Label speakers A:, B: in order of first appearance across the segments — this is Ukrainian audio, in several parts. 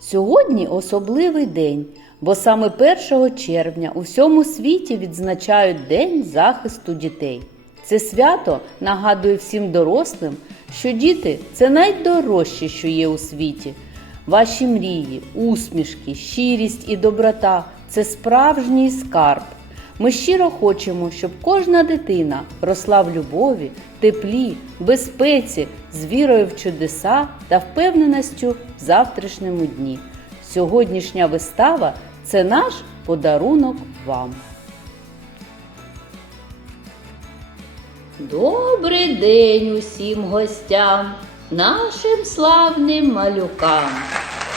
A: Сьогодні особливий день, бо саме 1 червня у всьому світі відзначають День захисту дітей. Це свято нагадує всім дорослим, що діти це найдорожче, що є у світі. Ваші мрії, усмішки, щирість і доброта це справжній скарб. Ми щиро хочемо, щоб кожна дитина росла в любові, теплі, безпеці, з вірою в чудеса та впевненістю в завтрашньому дні. Сьогоднішня вистава це наш подарунок вам. Добрий день усім гостям, нашим славним малюкам.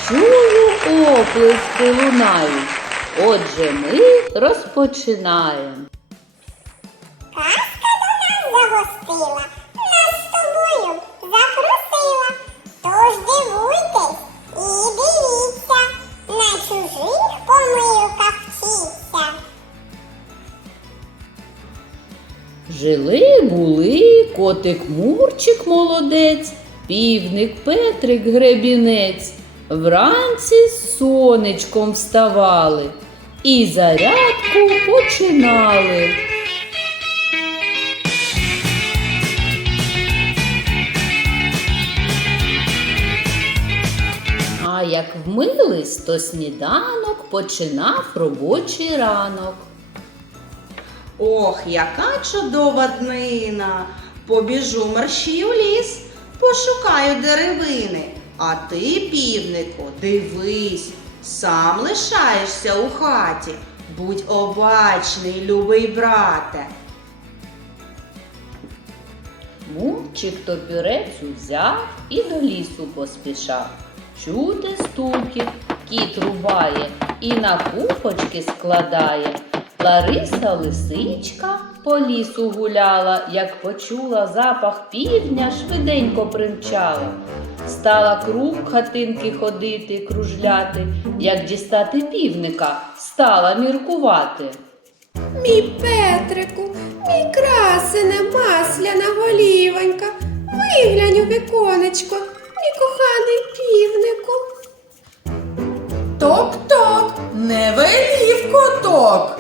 A: Чую оплески лунають. Отже, ми розпочинаємо.
B: Казка до нас загостила, нас з тобою запросила. Тож дивуйтесь і дивіться, на чужих помилках вчіться.
A: Жили були котик Мурчик молодець, півник Петрик гребінець. Вранці з сонечком вставали і зарядку починали. А як вмились, то сніданок починав робочий ранок.
C: Ох, яка чудова днина! Побіжу мерщій у ліс, пошукаю деревини. А ти, півнику, дивись, сам лишаєшся у хаті. Будь обачний, любий брате.
A: Мурчик топірець узяв і до лісу поспішав. Чути стукіт, кіт рубає і на купочки складає. Лариса лисичка по лісу гуляла, як почула запах півдня, швиденько примчала. Стала круг хатинки ходити, кружляти, як дістати півника, стала міркувати.
D: Мій Петрику, мій красене масляна голівонька, виглянь у віконечко, мій коханий півнику.
E: Ток-ток, не велів коток.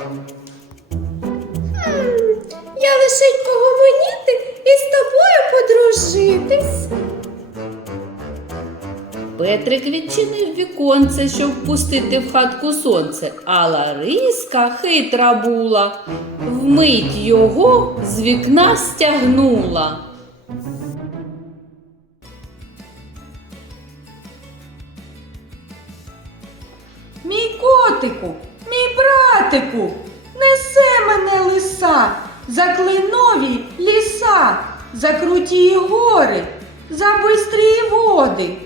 D: М, Я лишень погомоніти і з тобою подружитись.
A: Петрик відчинив віконце, щоб впустити в хатку сонце, а Лариска хитра була, вмить його з вікна стягнула.
E: Мій котику, мій братику, несе мене лиса за клинові ліса, за круті гори, за бистрі води.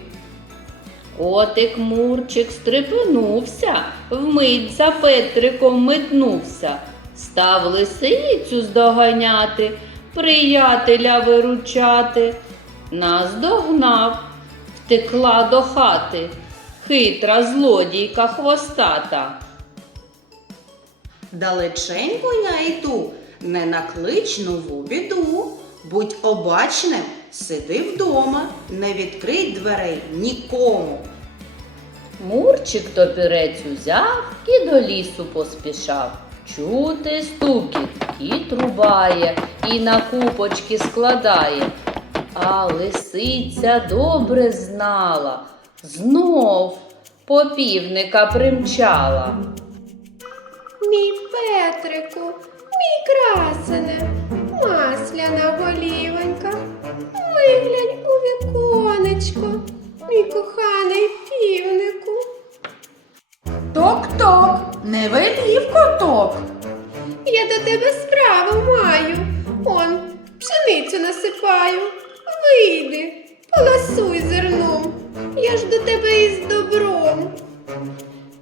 A: Котик Мурчик стрепенувся, вмить за Петриком метнувся, став лисицю здоганяти, приятеля виручати. Нас догнав, втекла до хати, хитра злодійка хвостата.
C: Далеченько я йду, не наклич нову біду. Будь обачним, сиди вдома, не відкрий дверей нікому.
A: Мурчик топірець узяв і до лісу поспішав. Чути стукіт, кіт рубає і на купочки складає. А лисиця добре знала, знов по півника примчала.
D: Мій Петрику, мій красене, масляна голівонька, виглянь у віконечко, мій коханий півнику.
E: Ток-ток, не велів коток.
D: Я до тебе справу маю. Он пшеницю насипаю. Вийди, поласуй зерном. Я ж до тебе із добром.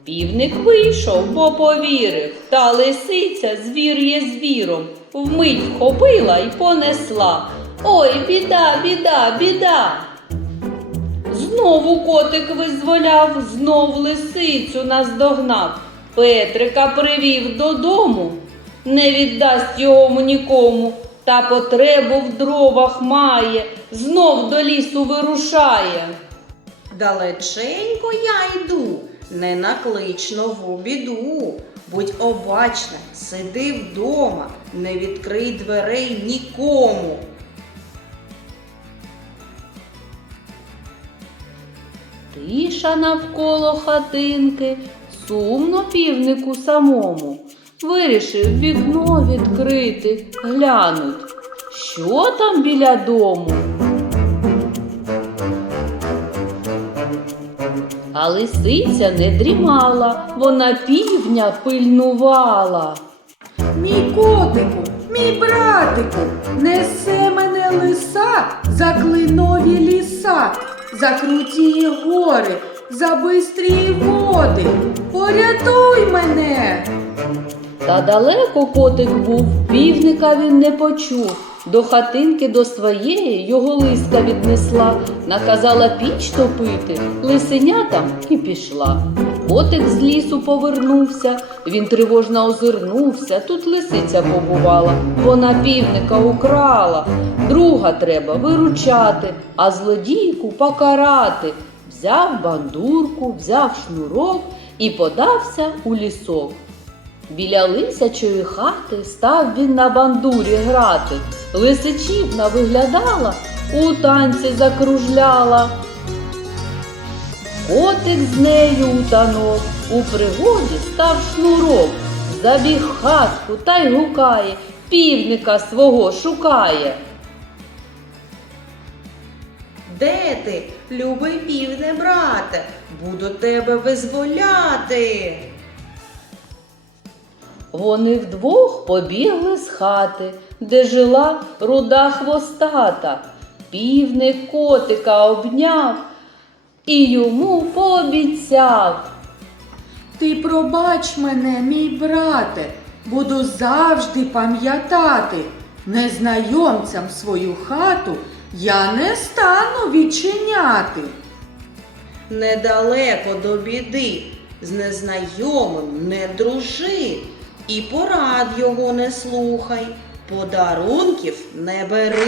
A: Півник вийшов, бо повірив, та лисиця звір є звіром. Вмить вхопила й понесла. Ой, біда, біда, біда. Знову котик визволяв, знов лисицю наздогнав. Петрика привів додому, не віддасть його нікому, та потребу в дровах має, знов до лісу вирушає.
C: Далеченько я йду, не наклич нову біду. Будь обачна, сиди вдома, не відкрий дверей нікому.
A: Тиша навколо хатинки, сумно півнику самому. Вирішив вікно відкрити, глянуть, що там біля дому. А лисиця не дрімала, вона півня пильнувала.
E: Мій котику, мій братику, несе мене лиса за клинові ліса, за круті гори, за бистрі води. Порятуй мене.
A: Та далеко котик був, півника він не почув. До хатинки до своєї його лиска віднесла, наказала піч топити, лисенятам і пішла. Котик з лісу повернувся, він тривожно озирнувся. Тут лисиця побувала, вона півника украла. Друга треба виручати, а злодійку покарати. Взяв бандурку, взяв шнурок і подався у лісок. Біля лисячої хати став він на бандурі грати. Лисичівна виглядала, у танці закружляла. Котик з нею утонув, у пригоді став шнурок. Забіг хатку та й гукає, півника свого шукає.
C: Де ти, любий півне брате, буду тебе визволяти.
A: Вони вдвох побігли з хати, де жила руда хвостата. Півник котика обняв і йому пообіцяв.
E: Ти пробач мене, мій брате, буду завжди пам'ятати. Незнайомцям свою хату я не стану відчиняти.
C: Недалеко до біди, з незнайомим не дружи, і порад його не слухай, подарунків не бери.